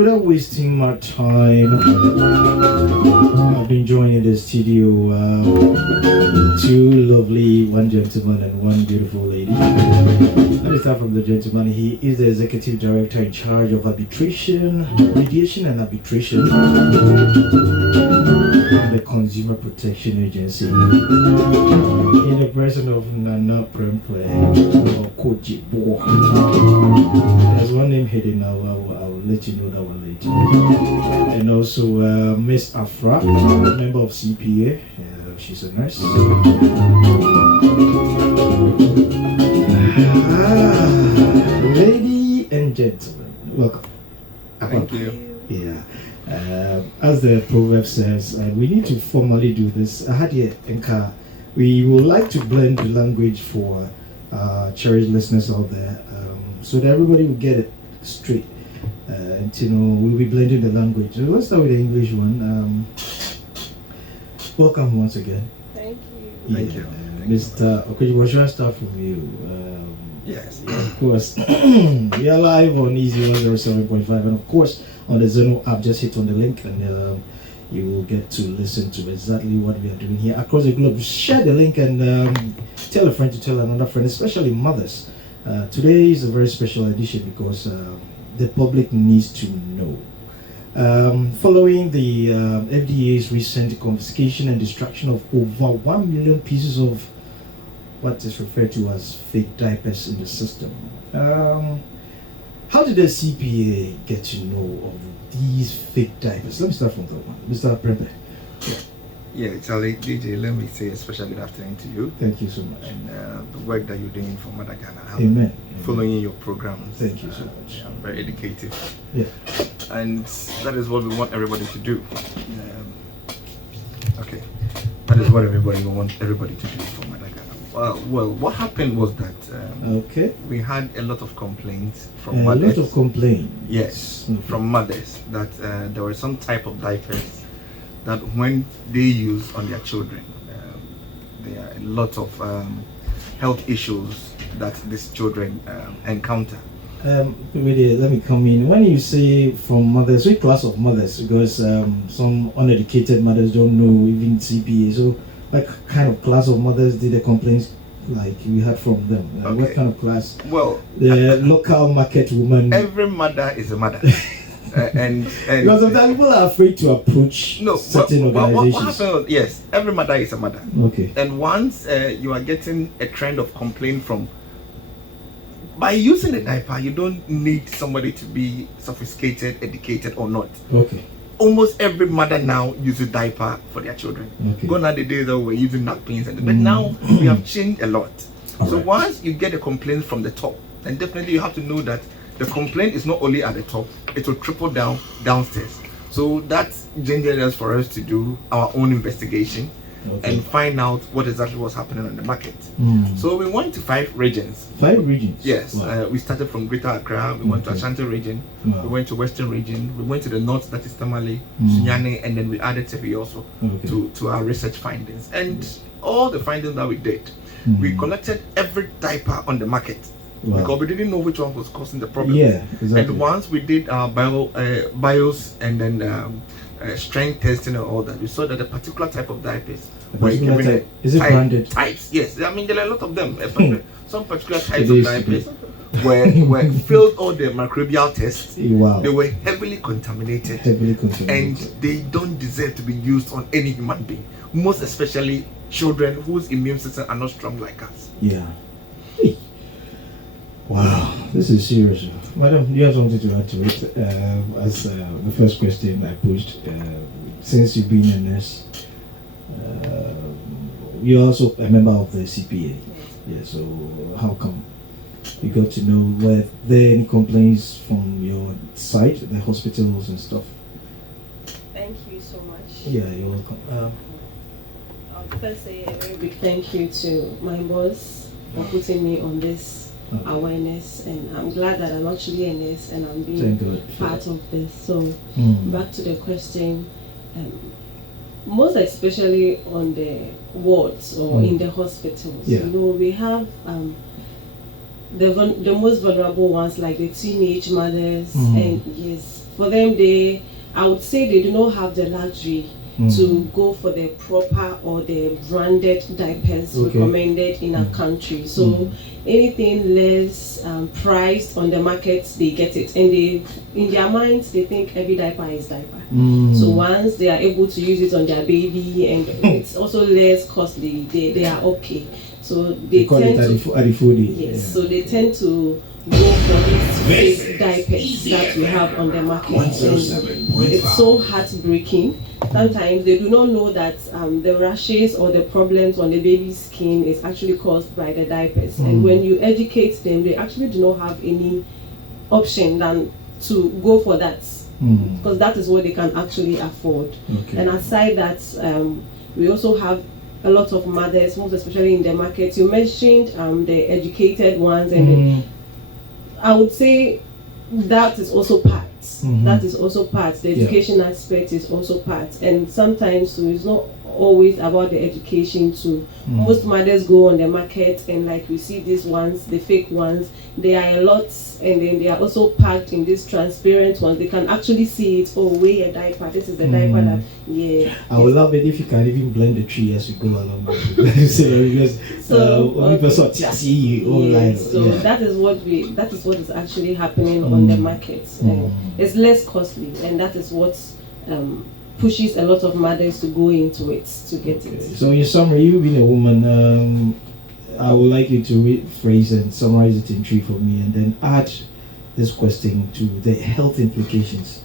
without wasting my time, I've been joined in the studio. Two lovely, one gentleman and one beautiful lady. Let me start from the gentleman. He is the executive director in charge of arbitration, mediation and arbitration in the Consumer Protection Agency. In the person of Nana Prempeh Okogyeabour. There's one name hidden now. I'll let you know that one later. And also Miss Afra, member of CPA. She's a nurse. Lady and gentlemen, welcome. Thank you. Yeah. As the proverb says, we need to formally do this. We would like to blend the language for cherished listeners out there, so that everybody will get it straight. And we'll be blending the language. So let's start with the English one. Welcome once again. Thank you. Thank you. Mr. Okogyeabour, should I start from you? Yes. Of course. We are live on Easy 107.5, and of course on the Zeno app. Just hit on the link and you will get to listen to exactly what we are doing here across the globe. Share the link and tell a friend to tell another friend, especially mothers. Today is a very special edition because the public needs to know. Following the FDA's recent confiscation and destruction of over 1 million pieces of what is referred to as fake diapers in the system, how did the CPA get to know of these fake diapers? Let me start from that one. Mr. Prempeh. Yeah, Charlie, DJ, let me say a special good afternoon to you. Thank you so much. And the work that you're doing for Mother Ghana. Amen. Following your programs. Thank you so much. Very educative. Yeah. And that is what we want everybody to do. Okay. That is what we want everybody to do for Mother Ghana. Well, what happened was that we had a lot of complaints from mothers. A lot of complaints? Yes, from mothers that there were some type of diapers that when they use on their children, there are a lot of health issues that these children encounter. Let me come in. When you say from mothers, which class of mothers? Because some uneducated mothers don't know even CPA. So what kind of class of mothers did the complaints like we had from them? Okay. What kind of class? Well, the local market woman. Every mother is a mother. and because sometimes people are afraid to approach certain organizations. What happened? Yes, every mother is a mother. Okay. And once you are getting a trend of complaint from, by using a diaper, you don't need somebody to be sophisticated, educated or not. Okay. Almost every mother now uses diaper for their children. Okay. Gone are the days that we're using napkins, but now we have changed a lot. So right. Once you get a complaint from the top, then definitely you have to know that the complaint is not only at the top, it will trickle down downstairs. So that's gendered us for us to do our own investigation and find out what exactly was happening on the market. So we went to 5 regions. 5 regions? Yes. Wow. We started from Greater Accra, we went to Ashanti region, we went to Western region, we went to the north, that is Tamale, Sunyani, and then we added Tebi also to our research findings. And all the findings that we did, we collected every diaper on the market. Wow. Because we didn't know which one was causing the problem. Yeah, exactly. And once we did our bios and then strength testing and all that, we saw that a particular type of diapers were given is it branded? Types, yes. I mean, there are a lot of them. Some particular types of diapers were failed all the microbial tests. Wow. They were heavily contaminated. And they don't deserve to be used on any human being. Most especially children whose immune system are not strong like us. Yeah. Wow, this is serious. Madam, do you have something to add to it? As the first question I posed, since you've been a nurse, you're also a member of the CPA. Yeah, so how come you got to know, were there any complaints from your side, the hospitals and stuff? Thank you so much. Yeah, you're welcome. I'll first say a very big thank you to my boss for putting me on this awareness, and I'm glad that I'm actually a nurse and I'm being part of this. So back to the question, most especially on the wards or in the hospitals, we have the most vulnerable ones, like the teenage mothers, and yes, for them, I would say they do not have the luxury to go for the proper or the branded diapers recommended in our country. So anything less priced on the market, they get it, and they, in their minds, they think every diaper is diaper. So once they are able to use it on their baby, and it's also less costly, they are okay. So they tend so they tend to go for these fake diapers that we have on the market. And it's so heartbreaking. Sometimes they do not know that the rashes or the problems on the baby's skin is actually caused by the diapers. And when you educate them, they actually do not have any option than to go for that, because that is what they can actually afford. And aside that, we also have a lot of mothers, most especially in the market. You mentioned the educated ones, and I would say that is also part. That is also part. The education aspect is also part. And sometimes it's not always about the education too. Most mothers go on the market, and like we see these ones, the fake ones, they are a lot, and then they are also packed in these transparent ones. They can actually see it. Oh, wear a diaper. This is the diaper that. I would love it if you can even blend the tree as you go along. So that is what is actually happening on the market. It's less costly, and that is what pushes a lot of mothers to go into it to get it. So in summary, you being a woman, I would like you to rephrase and summarize it in 3 for me, and then add this question to the health implications.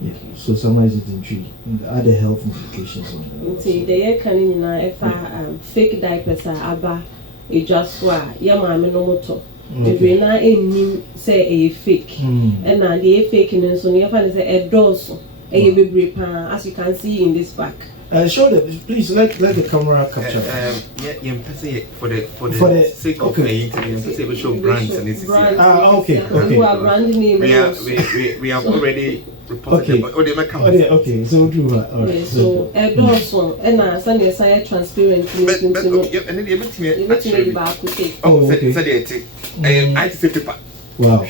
Yeah. So summarize it in 3. Add the health implications on that. The can fake diapers are aba just why yama no the na enim say a fake, and now the fake in so near fan say a dorsal. As you can see in this back. Show them, please. Let the camera capture. For the sake of the show brands and it's okay. Who are brand name? We have already reported. Okay. So do that. All right. So a dorsal and a sunny side transparent. And then you back. Okay. I say paper. Wow.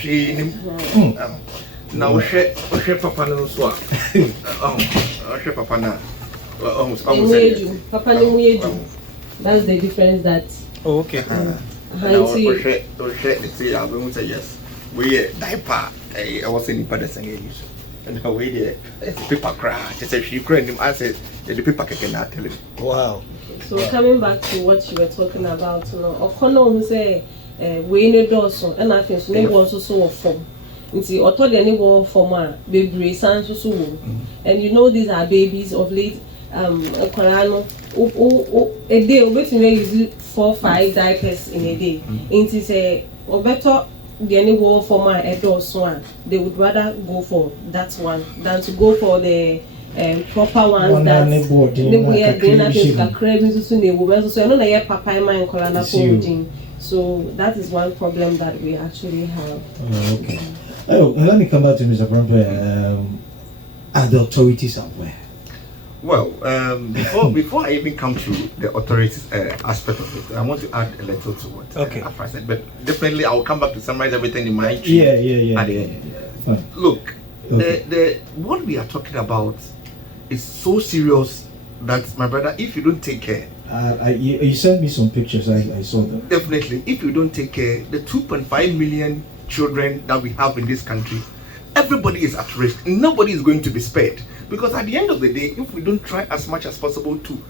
Now Papa no so Papa na Papa no that's the difference that okay yes we diaper I was in Pada use and how we there paper crash just she crying him answer the paper can tell him. Wow. So coming back to what you were talking about, Okono who say we need also, and I think no also so form. Nti auto de any war form a baby sans so wo. And you know these are babies of late Korano a day obetime use 4-5 diapers in a day. Nti say obeto the any war form a so one, they would rather go for that one than to go for the proper ones that so that is one problem that we actually have. Okay. Let me come back to Mr. Prempeh. Are the authorities aware? Well, before I even come to the authorities aspect of it, I want to add a little to what I said. But definitely, I will come back to summarize everything in my tree. Yeah. Look, the what we are talking about is so serious that my brother, if you don't take care, you sent me some pictures. I saw them. Definitely, if you don't take care, the 2.5 million children that we have in this country, everybody is at risk. Nobody is going to be spared, because at the end of the day, if we don't try as much as possible to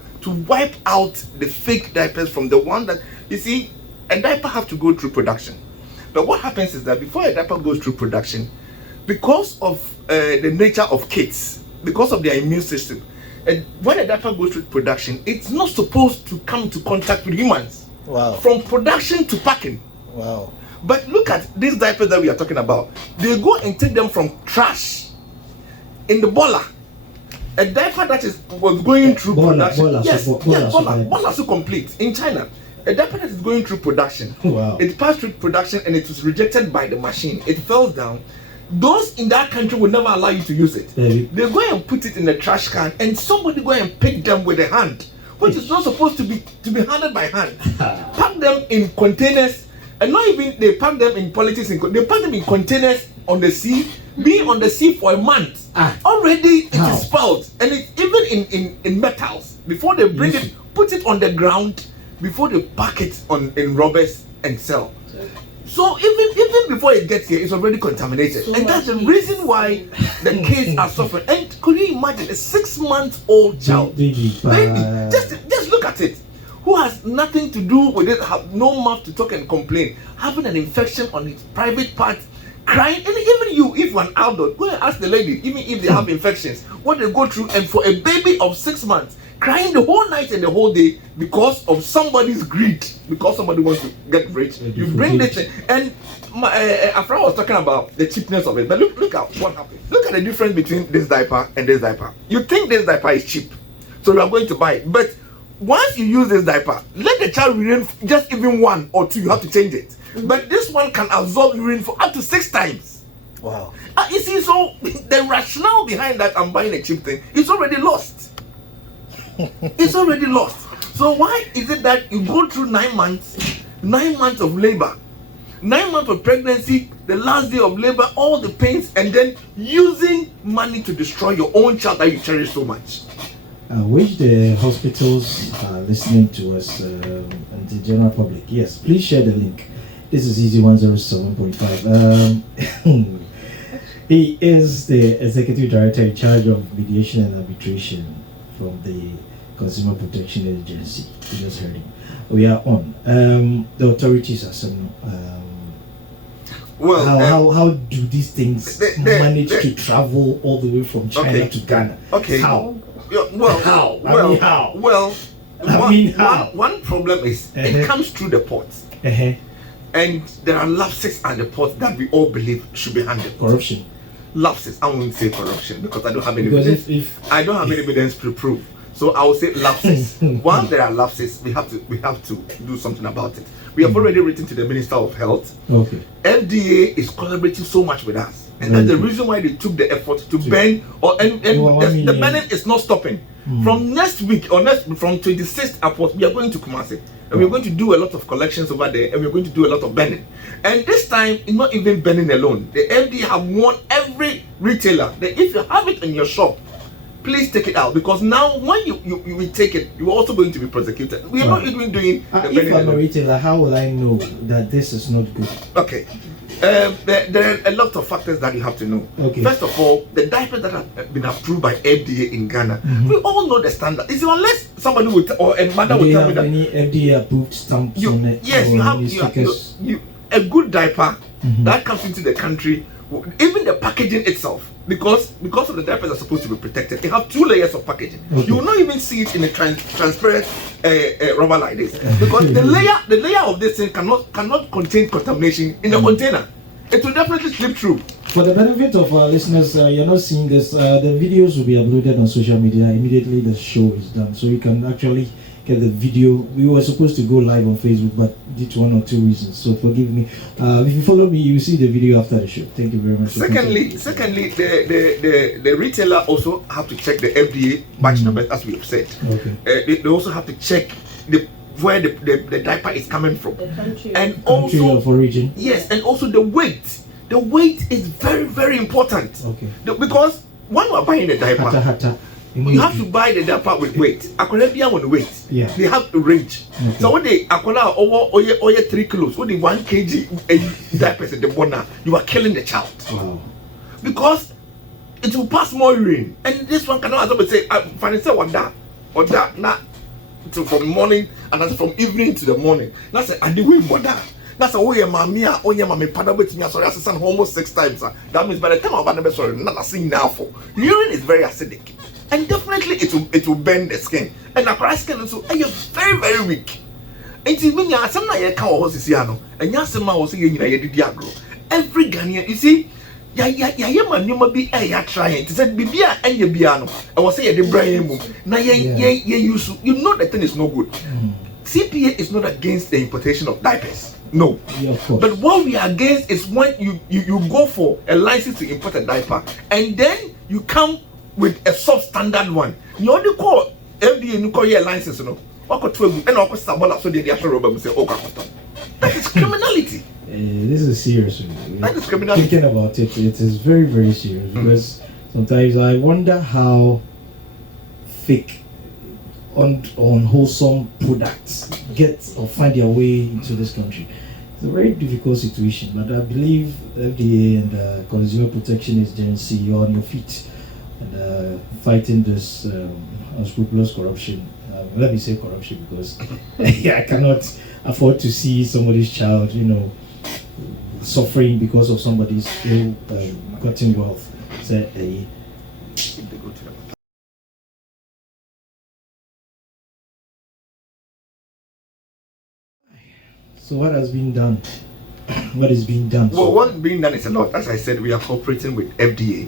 wipe out the fake diapers from the one that, you see, a diaper have to go through production. But what happens is that before a diaper goes through production, because of the nature of kids, because of their immune system, and when a diaper goes through production, it's not supposed to come into contact with humans. Wow. From production to packing. Wow. But look at these diapers that we are talking about. They go and take them from trash in the bola. A diaper that was going through production. Bola so complete in China. A diaper that is going through production. Wow. It passed through production and it was rejected by the machine. It fell down. Those in that country will never allow you to use it. They go and put it in the trash can, and somebody go and pick them with a hand, which is not supposed to be handled by hand. Pack them in containers And not even they pack them in politics, they pack them in containers on the sea, being on the sea for a month. Already it is spoiled, and it's even in metals. Before they bring it, put it on the ground before they pack it in rubbers and sell. So even before it gets here, it's already contaminated, and that's the reason why the kids are suffering. And could you imagine a 6-month-old child, baby, just look at it, who has nothing to do with it, have no mouth to talk and complain, having an infection on its private part, crying. And even you, if you're an adult, go and ask the lady, even if they have infections, what they go through. And for a baby of 6 months, crying the whole night and the whole day because of somebody's greed, because somebody wants to get rich. You bring this thing. And a friend was talking about the cheapness of it, but look at what happened. Look at the difference between this diaper and this diaper. You think this diaper is cheap, so you are going to buy it. But once you use this diaper, let the child urine just even 1 or 2, you have to change it. But this one can absorb urine for up to 6 times. Wow. You see, so the rationale behind that I'm buying a cheap thing is already lost. It's already lost. So why is it that you go through 9 months of labor, 9 months of pregnancy, the last day of labor, all the pains, and then using money to destroy your own child that you cherish so much? Which the hospitals are listening to us and the general public, yes, please share the link. This is Easy 107.5. He is the executive director in charge of mediation and arbitration from the Consumer Protection Agency. You just heard him. We are on. The authorities are saying, well, how do these things manage to travel all the way from China to Ghana? Okay. How? How? How? Well, how? One problem is it comes through the ports. And there are lapses at the ports that we all believe should be handled. Corruption. Lapses. I won't say corruption because I don't have any evidence. I don't have any evidence to prove. So I will say lapses. Once there are lapses, we have to do something about it. We have already written to the Minister of Health. Okay. FDA is collaborating so much with us, and that's the reason why they took the effort to ban. The banning is not stopping. From next week from 26th upwards, we are going to Kumasi, and we're going to do a lot of collections over there, and we're going to do a lot of banning. And this time, it's not even banning alone. The FDA have warned every retailer that if you have it in your shop, please take it out, because now when you take it, you're also going to be prosecuted. We are not even doing the if I'm a retailer, how will I know that this is not good? Okay. There are a lot of factors that you have to know. Okay. First of all, the diapers that have been approved by FDA in Ghana, we all know the standard. It's unless somebody or a mother will tell me that. Any FDA approved stamps on it? Yes, you have a good diaper that comes into the country. Even the packaging itself, because of the diapers are supposed to be protected, they have 2 layers of packaging. Okay. You will not even see it in a transparent rubber like this, because the layer of this thing cannot contain contamination in the container. It will definitely slip through. For the benefit of our listeners, you're not seeing this. The videos will be uploaded on social media immediately the show is done, so you can actually get the video. We were supposed to go live on Facebook, but due to 1 or 2 reasons, so forgive me. If you follow me, you see the video after the show. Thank you very much. Secondly, the retailer also have to check the FDA batch numbers, as we have said. Okay. They also have to check where the diaper is coming from, the country, and country also of origin. Yes, and also the weight. The weight is very, very important. Okay. Because when you are buying the diaper, you have to buy the diaper with weight. Akwalabia on the weight. Yeah. They have a range. Okay. So when they akwala over 3 kilos, when they 1 kg diapers in the border, you are killing the child. Wow. Because it will pass more urine, and this one cannot say financial or that not from morning and that's from evening to the morning. That's a way border. That's a way mommy pada with me. Sorry, I said almost 6 times. That means by the time I'm sorry, not seeing now for urine is very acidic. And definitely it will bend the skin. And the cry skin also are very, very weak. And even ya some na ye ka wo sisiano. And ya some ma wo say ye nyina ye didi agro. Every Ghanaian, you see, ya ma nyoma bi ya trying. It said bibia enye bia no. I was say ye de brain mum. Na ye use, you know the thing is no good. CPA is not against the importation of diapers. No. Yeah, of course. But what we are against is when you go for a license to import a diaper and then you come with a substandard one. You only call FDA, you call your license, you know. What could 12 and also Sabola so they are rubber say, okay. That is criminality. This is serious. That is criminality. Thinking about it, it is very, very serious because sometimes I wonder how fake, unwholesome products get or find their way into this country. It's a very difficult situation, but I believe FDA and the Consumer Protection Agency are on your feet and fighting this unscrupulous corruption. Let me say corruption because I cannot afford to see somebody's child, suffering because of somebody's ill-gotten wealth. So what has been done? What is being done? Well, what's being done is a lot. As I said, we are cooperating with FDA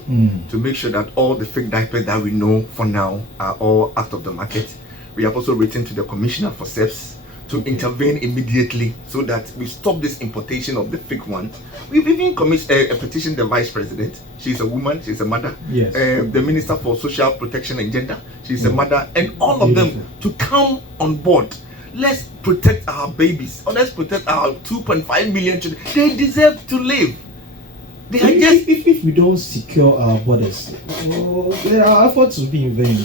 to make sure that all the fake diapers that we know for now are all out of the market. We have also written to the Commissioner for SEPs to intervene immediately so that we stop this importation of the fake ones. We've even petitioned the Vice President. She's a woman, she's a mother. Yes. The Minister for Social Protection and Gender, she's a mother, and all of them to come on board. Let's protect our babies, or let's protect our 2.5 million children. They deserve to live. They are just... if we don't secure our borders, our efforts will be in vain.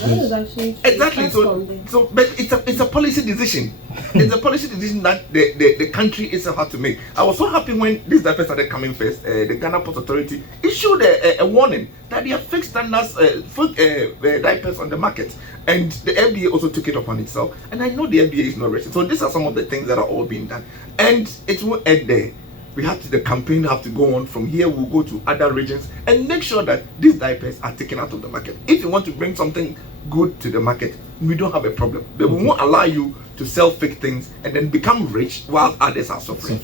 Exactly. So, but it's a policy decision. It's a policy decision that the country itself had to make. I was so happy when these diapers started coming first. The Ghana Port Authority issued a warning that there are fixed standards diapers on the market, and the FDA also took it upon itself. And I know the FDA is not ready. So these are some of the things that are all being done, and it will end there. The campaign have to go on from here. We'll go to other regions and make sure that these diapers are taken out of the market. If you want to bring something good to the market, we don't have a problem. But we won't allow you to sell fake things and then become rich while others are suffering.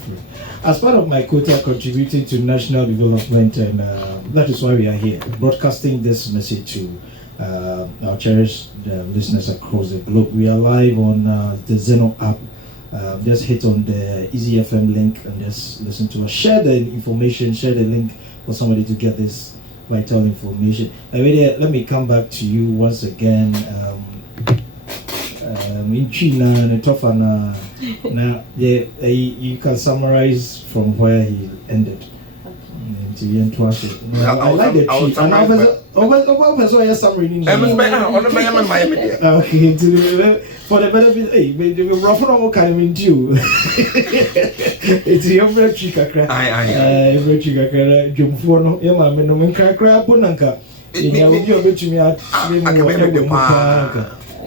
As part of my quota contributing to national development, and that is why we are here, broadcasting this message to our cherished listeners across the globe. We are live on the Zeno app. Just hit on the Easy FM link and just listen to us. Share the information, share the link for somebody to get this vital information. Let me come back to you once again. In China and Tofana, now you can summarize from where he ended. I like the tree. And I summary. Okay, for the benefit, we rough on kind of in you. It's your bread chicken crack. Bread chicken crack, Jum Forno, Emma, Menomen crack, Punanka. You will be able to me out.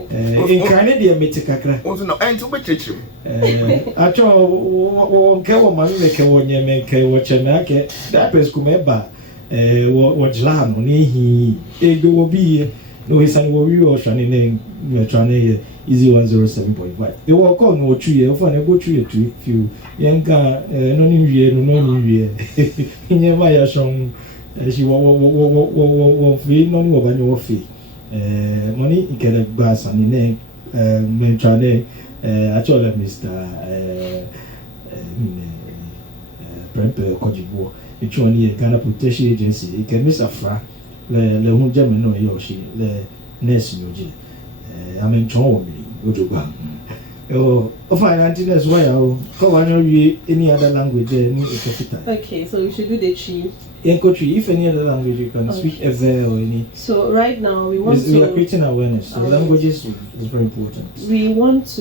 In Canada, Metakakra. Also, no, and to which you. I told Kawaman make a 1 year make a watch and nake. Daipers kumeba. Watch land on he. Ego will be no his son will you or Shannon. You're trying easy 107.5. They walk on no tree, or find a good tree to few young car, no new year, no new year. In your Maya song, she won't feel none of your fee. Money you get a bass and in Mentrane, actually, Mr. Prempeh Okogyeabour, it's only a Ghana Protection Agency. You can miss a fra, le Hunjaman no Yoshi, le Ness Muji. I mean, Chong, Ujuba. Oh, fine, Auntie, that's why I'll come on any other language. Okay, so we should do the tree. If any other language you can speak ever or any. So right now we want we are creating awareness. So languages is very important. We want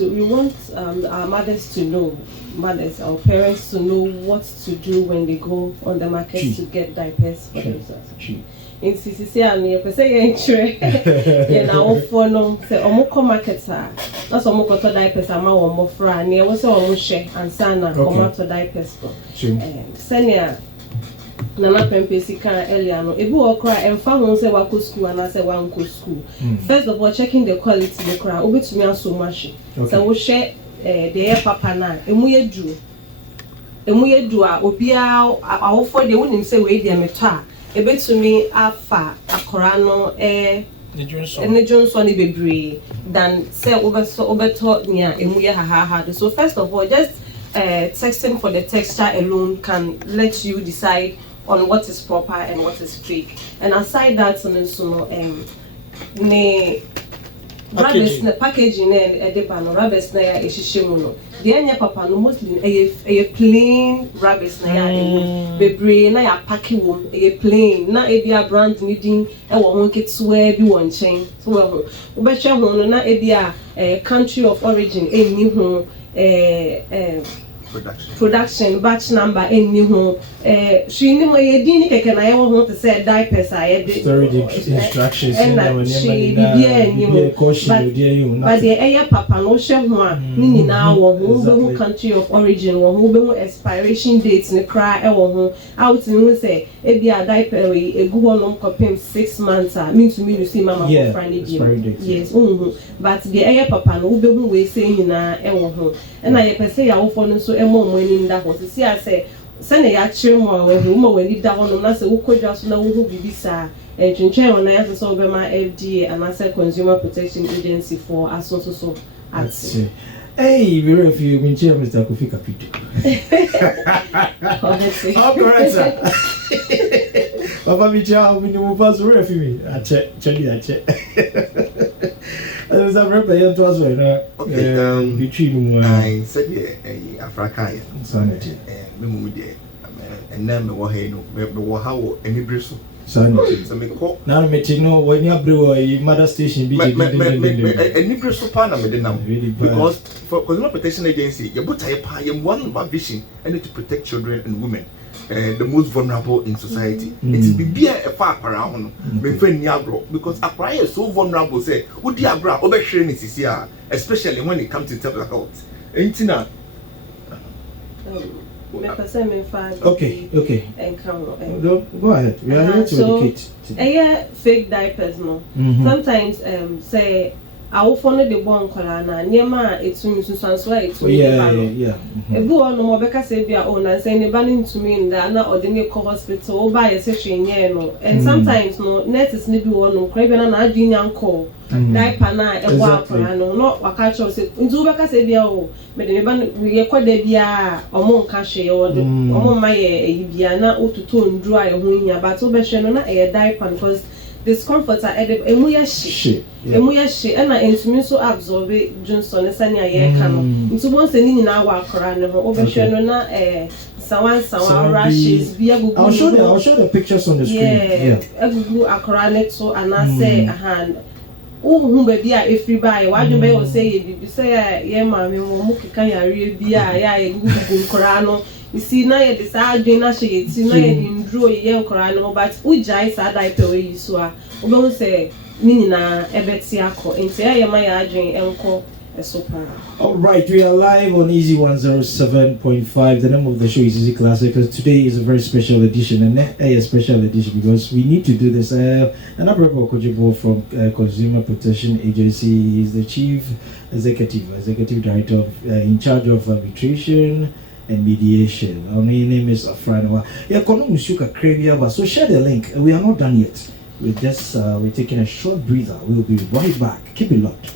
our mothers to know, our parents to know what to do when they go on the market to get diapers for themselves. In CCC and you say you know for no say omoko market that's omoko to diapers ama omo fra and you say omo share and sana omo to diapers for. Senior Nana Prempeh Okogyeabour earlier no ebi wo kra emfa ho say wa ko school and say wa nko school. First of all, checking the quality the kra obetumi aso mashi. So wo share the papa na emu yedu a obia awofo de wonim say we dey meto a ebetumi afa akora no ne Johnson bebre than say obeto nia emu ye ha. So first of all, just texting for the texture alone can let you decide on what is proper and what is fake. And aside that, rabbits na packaging na edeba no rabbits na ya ehihye no de anya papa no mostly plain rabbits na ya bebre na ya pack wom plain na ebia brand ni din e wo ho ketsuwa bi won chen so we ho obehwe ho no na ebia country of origin enni ho production batch number enni ho she ni mo yedi ni keke na ye wo ho to say diapers storage instructions and she bibia enni mo but the eya papa no hwe ho a ni nyina wo ho be country of origin wo ho be expiration date ni kra e wo ho out ni say e bia diaper we egu ho no kopem 6 months mean to me you see mama for friday yes but the eya papa no be hu we say nyina e wo ho na ye pese ya wo fo no so e mo mo ni nda ho si ase sene ya chire mo wo mo wani da ho no na se wo kodwa so na wo hu bibisa entwentwen wona ya so be ma FDA and as Consumer Protection Agency for asoso so at hey we ref you been chair Mr. Kofi Kapito oh correct sir papa mi cha mi no pass ref me a che there's a rep here to us right now between I said Africa sanity me mu de and then me wo he no me wo ha wo eni breso sanity so me ko now me know when you brew mother station be eni breso pa na me de nam because for Consumer Protection Agency you put a one of our vision and to protect children and women the most vulnerable in society. It is be a far around me friend Niagro because Accra is so vulnerable say would the Agra over sharing is here, especially when it comes to terms of health. Ain't okay. Go ahead. We are here to educate. Fake diapers no. Sometimes say I follow the one colana niema etu nsusanso etu ebu ono mo beka say bia o na say ne banning to me nda na ordinary hospital o ba ye se hwenye no and sometimes no nurses ne bi wono kra bi na adu nyanko diaper na ebo akora no waka cho say ntu beka say bia o me de ban ye kwada bia omo nka hwe o de omo ma ye bia na otuto ndru a ye ho nya but o be hwe no na e diaper because discomfort emuya shi and na entumi so absorb Johnson sani aye ka no nti bon se ni nyina wa akora ne ho obehwe no na sawan rashes bia gugu I'll show the pictures on the screen gugu akora ne to anase hand hu ba bia efri bai wa dwo be o say ye bibi say ye ma me mo keka yare bia ya ye gugu nkora no isi na ye de sa adwen na hye yeti na ye ndro ye nkora no but ujai sa diaper we yiso a obo say ni nyina ebeti akọ enti ye ma ya adwen enko esopa. All right, we are live on Easy 107.5. The name of the show is Easy Classic because today is a very special edition and a special edition because we need to do this. Nana Prempeh Okogyeabour from Consumer Protection Agency is the Chief Executive Director in charge of arbitration and mediation. Our name is Afranoa. So share the link. We are not done yet. We're taking a short breather. We'll be right back. Keep it locked.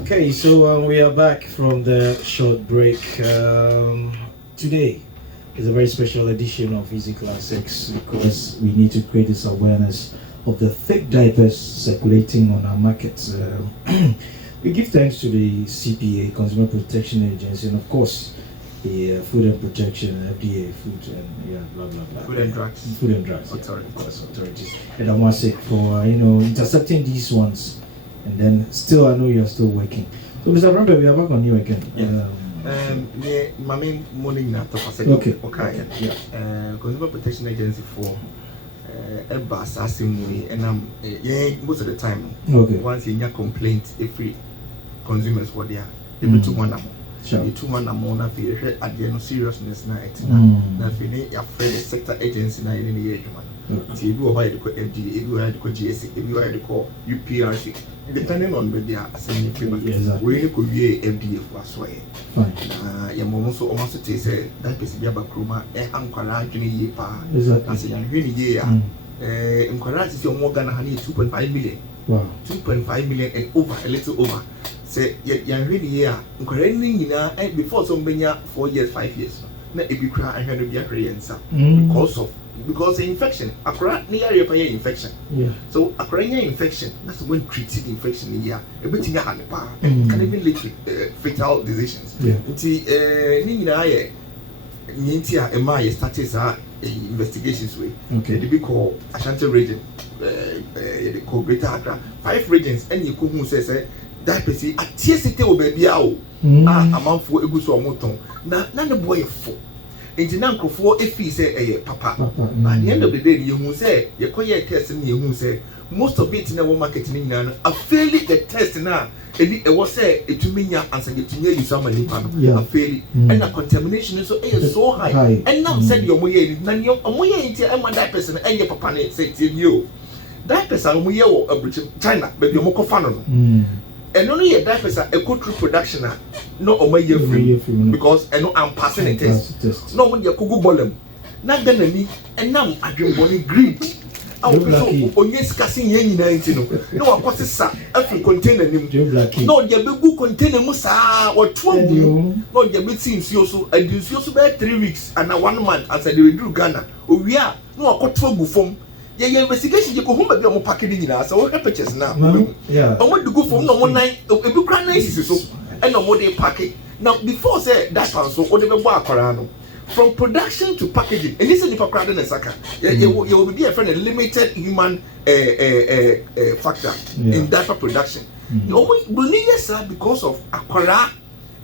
Okay, so we are back from the short break. Today is a very special edition of Easy Classics because we need to create this awareness of the fake diapers circulating on our markets. We give thanks to the CPA, Consumer Protection Agency, and of course the Food and Protection, FDA, Food and blah blah blah. Food and Drugs Authority, of course, authorities. And I want to say for intercepting these ones, and then still I know you are still working. So Mr. Prempeh, we are back on you again. My main morning na to okay. Consumer Protection Agency for a bus assembly and most of the time once you get complaint every consumers what they are able to one you 2 months na fe at the seriousness na it na fe ne ya the sector agency na in the year see you over the FDA you are the GSA you are the UPRC depending on where they are assembly paper we could be FDA for as well ya mo so o so te say that person be abakroma e ankwara adwene ye pa na se yan hwe ni ye a nkwara ti se o mo Ghana ha 2.5 million Wow. 2.5 million and over, a little over. Say, you're really here. And before somebody 4 years, 5 years. Now, if you cry, I'm going to be a creator because the infection. According to infection. Yeah. So, according to infection, that's when treated infection in here. Everything can even lead to fatal decisions. Yeah. Nintia Emma started investigations way. Okay. The big call Ashanti region, the call Greater Accra, 5 regions, and you could say Daipers a TST will be out. A month for a good moton. Now, none the boy for. Into Nanko for if he say, Papa. At the end of the day, you who say, you're quite testing you who say, most of it in our marketing now, a fairly the test now. It was say it to me and say to me you some money a fairly and the contamination is so high. And now said your way, none your into a Daipers and your papa said to you. Daipers are we a British China, but you're more fan. And only a Daipers are a good production, no on my year free because I know I'm passing a test. No one your Kugu Bolem. Not gonna me and now I drink one greed. On yes, casting yen no, of course, sir, every container him. No, your big container musa or 12 you. No, your big seems you so, and you also about 3 weeks and a 1 month as I do Ghana. Oh, we are no, I got 12 form. Your investigation, you go home at your packaging now, so what pictures now? Yeah, I want to go for no one night, a book nice so, and no more day packet. Now, before say that also, whatever work around. From production to packaging, and this is the Pakran and Saka. You will be a friend of limited human factor in diaper production. You always believe yes, because of Aquara,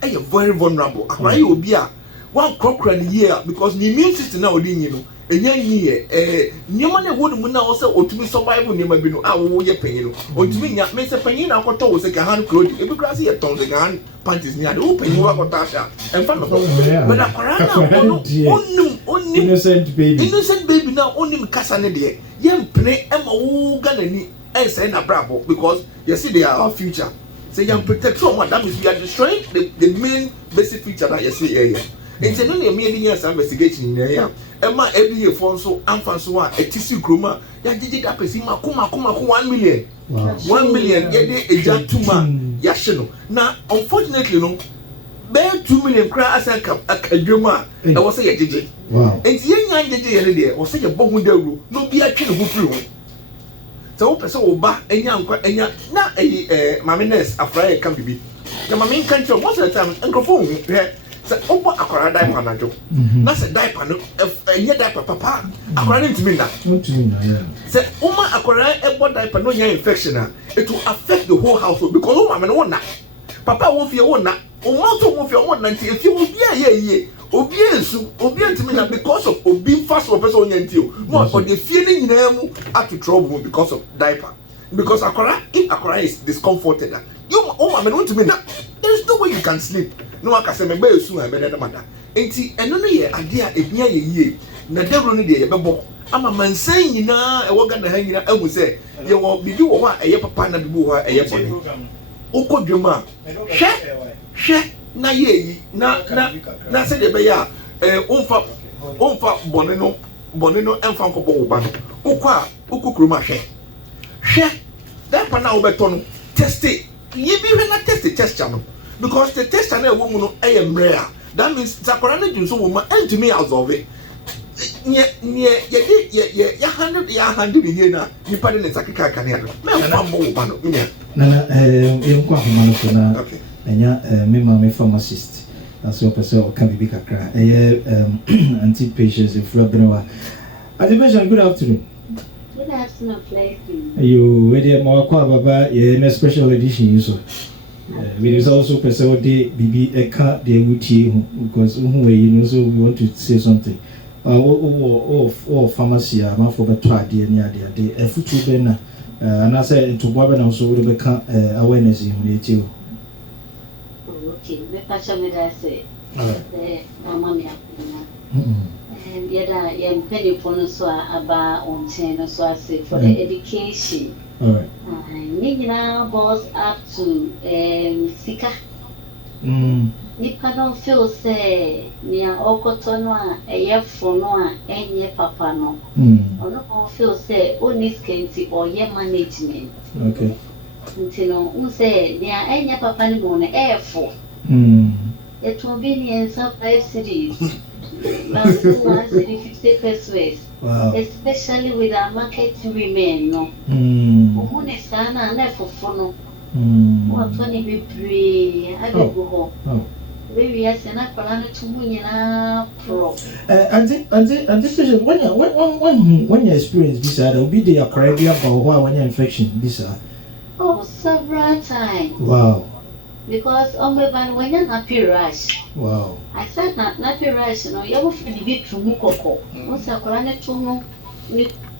and you're very vulnerable. Aquara, you will be a 1 crop a year because the immune system now, you know, a young year, no money would also or to be survival near my bin. I will be paying or to me, Mr. Penny, I got always a hand clothing, every grass here, tongues and hand panties near the open you are Tasha and fun of them. But Aquara, only innocent baby now, only Cassanedia, young play Emma Ganani and send a bravo because you see they are our future. Say young protect someone that means we are destroying the main basic feature that you see here. It's only a million years investigation in here. Emma every year for so and for so a tissue groomer. Ya did up as him, Kuma 1 million. 1 million, a jack 2 man, Yashino. Now, unfortunately, no, bear 2 million cry as a cup, a drama. I was say a JJ. Wow. And young JJ was say a bomb with the rule, no be a king of through. So, so back and young, not a mamines, a friar can be. The main country most of the time, and go phone. Over Aquara diaper na jo. Na se diaper no enye diaper papa. Aquara ntimi na. Say Uma Aquara ebo diaper no nya infection it will affect the whole household because Uma me no na. Papa won fie won na. Uma to won fie won na nti if you obi aye obi ensu obi ntimi na because of obi fast for person nya nti o. No or the fie ni nyina mu at trouble because of diaper. Because Aquara, if Aquara is discomforted, you Uma me no ntimi na. There is no way you can sleep. No one can say, "Maybe soon I better matter." And no year, idea if near ye, na devil need a bebo. I'm a man saying, na a work on the hanging. I will say, you will be do what a papa and a boo a year. Okogyeabour, share, na ye, na said the bear, umfa bonino, and fanko boban. Ukukruma share. That pana obeton, test it. You be when I test the test channel. Because the test channel woman I am rare. That means Zakorana do so woman and to me out of it. Yeah, 100 here now. You pardon the Sakaka can have. One more man. Nana, okay. And ya, me pharmacist. As your person can be big cry. Anti patients in Florida. As you mentioned, good afternoon. Good afternoon, Flexi. You ready more Baba, a special edition, so. We is also person de BB a car de wuti because so we want to say something. Pharmacy am for better idea near there. A foot bena and I said to Bob and also will become awareness in the okay, me pacha me that say. Mama me and the other penny for so about on 10 so I say for the education. All right. Nina boss up to Sika. Nipa don't feel say near Okotono a year for no any papa no. Or no feel say only scanty or year management. Okay. Until say near any papa no air for. It will be near some 5 cities. Now 1 city 50 pesos. Wow. Especially with our market women no. Who is sana and for no. What 20 be pray. I don't go home. Baby, yes, and I plan to Munina Pro. And when you experience this, there will be the Caribbean or when you infection this. Oh, several times. Wow. Because when you're happy rush. Wow. I said not happy rush, you know, you will feel the big to Mukoko. Once I plan to know,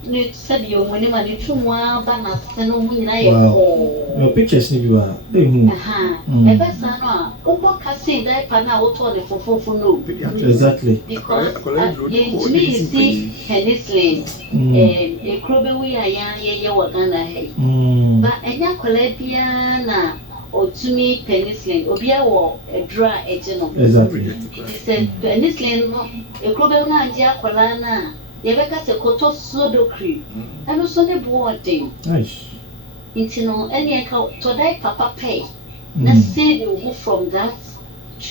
you said you when you want to one banner, send your pictures, you are. Ever sana, Kasi Diaper now told the for no. Exactly. Because you see Penicillin and a crowber we are young, Wagana. But a young Colabiana or to me Penicillin, Obia or a dry agent. Exactly. It said Penicillin, a crowber, Colana. You have got a cotton soda cream, and also the board thing. Nice. It's any account to die papa pay. Let's say you move from that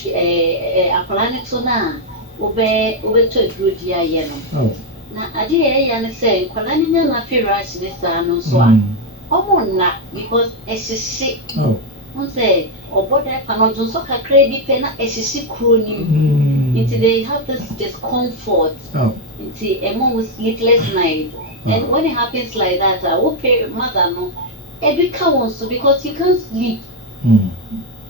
a planet to now, obey to a good year yellow. Oh. Now, I dear, and say, Colania not feel rush this no swan. Oh, not because it's sick. Oh. One say, or what I cannot do so credit penna as a sick crooning. Until they have this discomfort. Oh. Until a mom with sleepless night. And when it happens like that, I will pay mother no. Every counts because you can't sleep.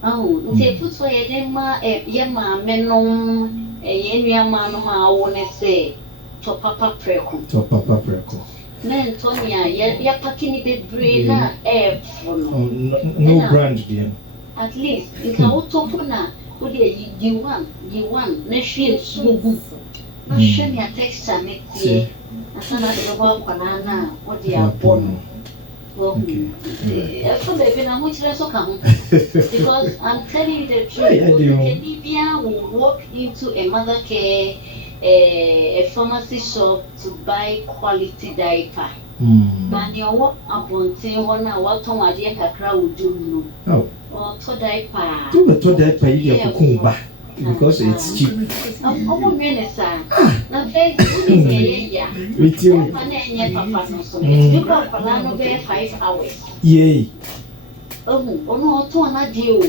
Oh, they put for a dema, a yama, menom, a yama, no, I want to say, to Papa Preco. To Papa Preco. Men, Tonya, you're packing the brain, air for no brand, dear. At least, you can autopona, would you want, next year, so not show me a texture next year. I said, I don't know banana, what they are born. Well, because I'm telling you the truth, Canadian will walk into a mother care, a pharmacy shop to buy quality diaper. But you walk up on one what Tom Adia Kakra would do. Oh, or to diaper. To diaper, because it's cheap. I'm almost now, Facebook with you. You got Palano there 5 hours. Yay. Oh, no, 2 deal.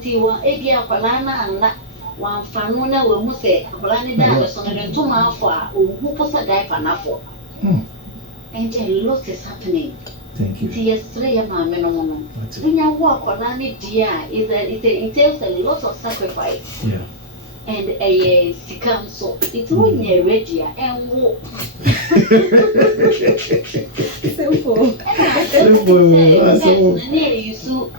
The one Agia Palana and that one Fanuna will say, Palani down so then 2 miles for who puts a diaper now for. And a lot is happening. Thank you. Yesterday, my minimum. When you walk on any dear, it entails a lot of sacrifice. Yeah. And a sikam so it's when you're ready and walk. Simple. Simple. You so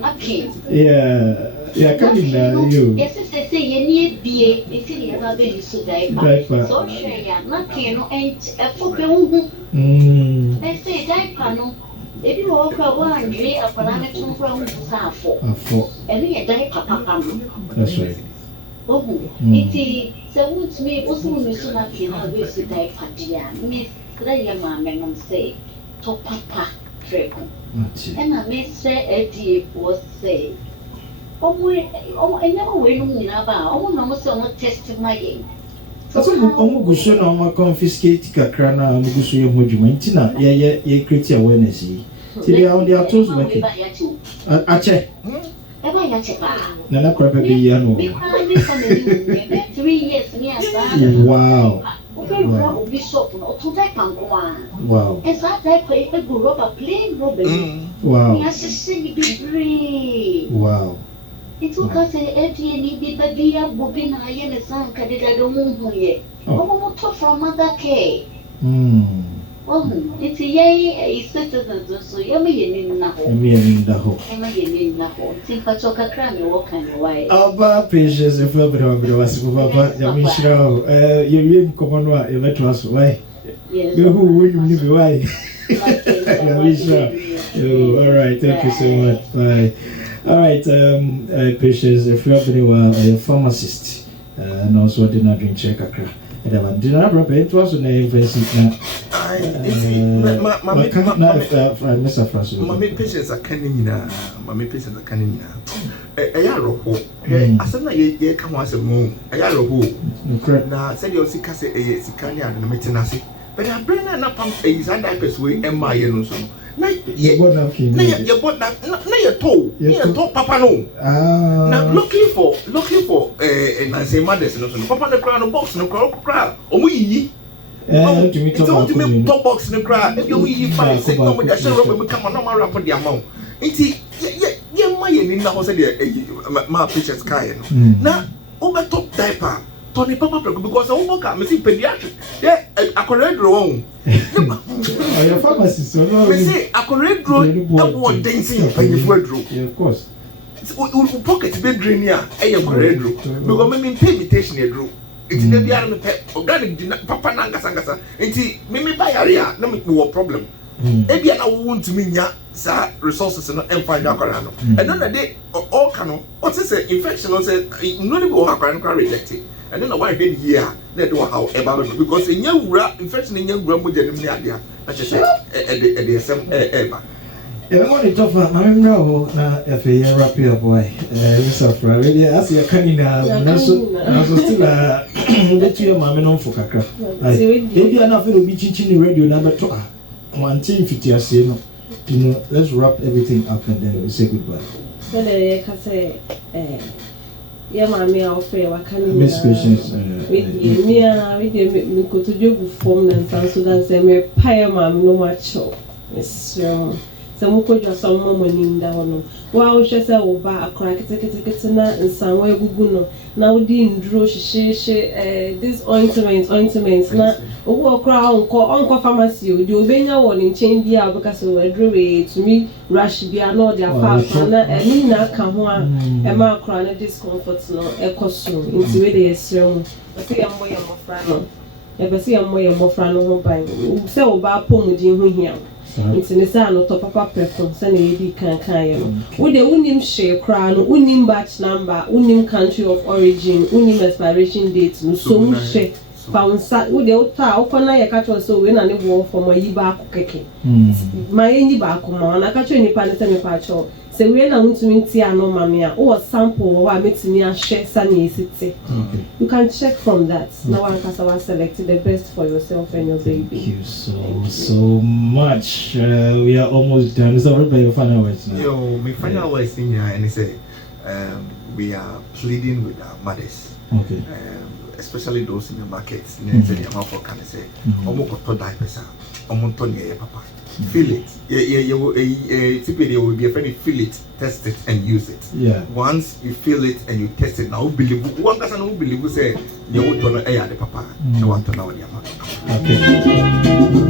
napkin. Yeah, coming now, you. Yes, they say you need be it's in the other baby so diaper. So share napkin and a football. They say diaper no. If you walk around, you are planning to from Safo. And we are diaper papa. That's right. Oh, it so me also so napkin I will see diaper dear. Miss Grandma and say to papa Freco. And I may say a dear was say. Oh, I never went in about almost on testimony. That's what Omuguso no confiscate Kakrana Mugusu Mujumentina, ye create awareness. See, they are toes working. Ache. Nana Prempeh Okogyeabour. 3 years, me and wow. Wow. As I play a good rubber, plain rubber. Wow. Wow. It took us a baby, Bobin, I and a son, Cadida Domu here. Oh, from Mother K. Oh, it's a yay, a citizen, so yummy in the hole. Me in the hole. In the hole. Think I took a cram, you walk and away. Our patience, if ever was Papa, Yamisha, you come on, you let us away. Yes. You who will live away. Yamisha. All right, thank you so much. Bye. All right, Patience, if you have anyone, a pharmacist, and also did not drink check a crack. And did not prepare it was an investment now. Mr. Francis, Mammy patients are canning now. Mammy patients are canning now. A yarrow, I said, ye come once a moon. A yarrow, now said you'll see Cassie a Sicania and the Metinasi. But I bring an up a Daipers way and my Yenuso. You bought that, not your toe, your toe, Papa. No, now looking for a nice mother's and Papa the crown box, no crowd, or we. It's all to me top box in the crowd. You find say, no, but I shall become a normal rap on the amount. It's my in the house of my pictures. Now, over top diaper. Tony Papa because I won't come see pediatric. Yeah, I could wrong. Your pharmacist, we say I could draw one dancing when you were drew. Yeah, of course. Pocket bed drain here, I am correct drew. Because maybe pay imitation a drew. It's the other organic Papa Nanga Sangasa. It's me buy area, no make no problem. Maybe I want to mean ya, sir, resources and find out. And then a day all canon, what's this infection? I said, no, you will have rejected. I don't know why I did here. Let do however because in your infection in your grandmother idea. That's just a some ever. I want to talk about my no if you wrap your boy. Mr. Friday, as you're coming now, also still let your mammy on for Kaka. If you are not going to be teaching the radio number 2, 150 years, you know, let's wrap everything up and then we say goodbye. So they can say, yeah, mammy, I'll pay what can Miss Patience. With me go to do form and so that's a mere pie, mam, no much. It's some could just some money in down. Well, she said, oh, back a crack, it's and somewhere Guguno. Now, Dean drew she this ointments. Now, oh, crown call Uncle Pharmacy, you obey no one in chain beer because we drew it to me, rush beer, no, their father, and Nina come one, and my crown a discomfort, no, a costume, into really a sermon. I see a way of Frano. Ever see a way of Frano by so about Pomudin here. It's in the sound of Papa Perform, Sunny can. Would the unim share crown, unim batch number, unim country of origin, unim expiration date, no so much found sat with the old town, I catch also when I war for my Yiba cookie. My any back on, I catch any planet and patch. So when I want to meet no mamma or sample what makes me a share sunny city. You can check from that. Now one customer selected the best for yourself and your baby. Thank you so much. We are almost done. So everybody your final words now. Yo, my final words in here and they say we are pleading with our mothers. Okay. Especially those in the markets. The amount for can say almost Daipers. Papa. Feel it. Typically, there will be a friend. Feel it, test it, and use it. Yeah. Once you feel it and you test it, now believe. One person who believe say, "You want to know the papa. You want to know the mama." Okay.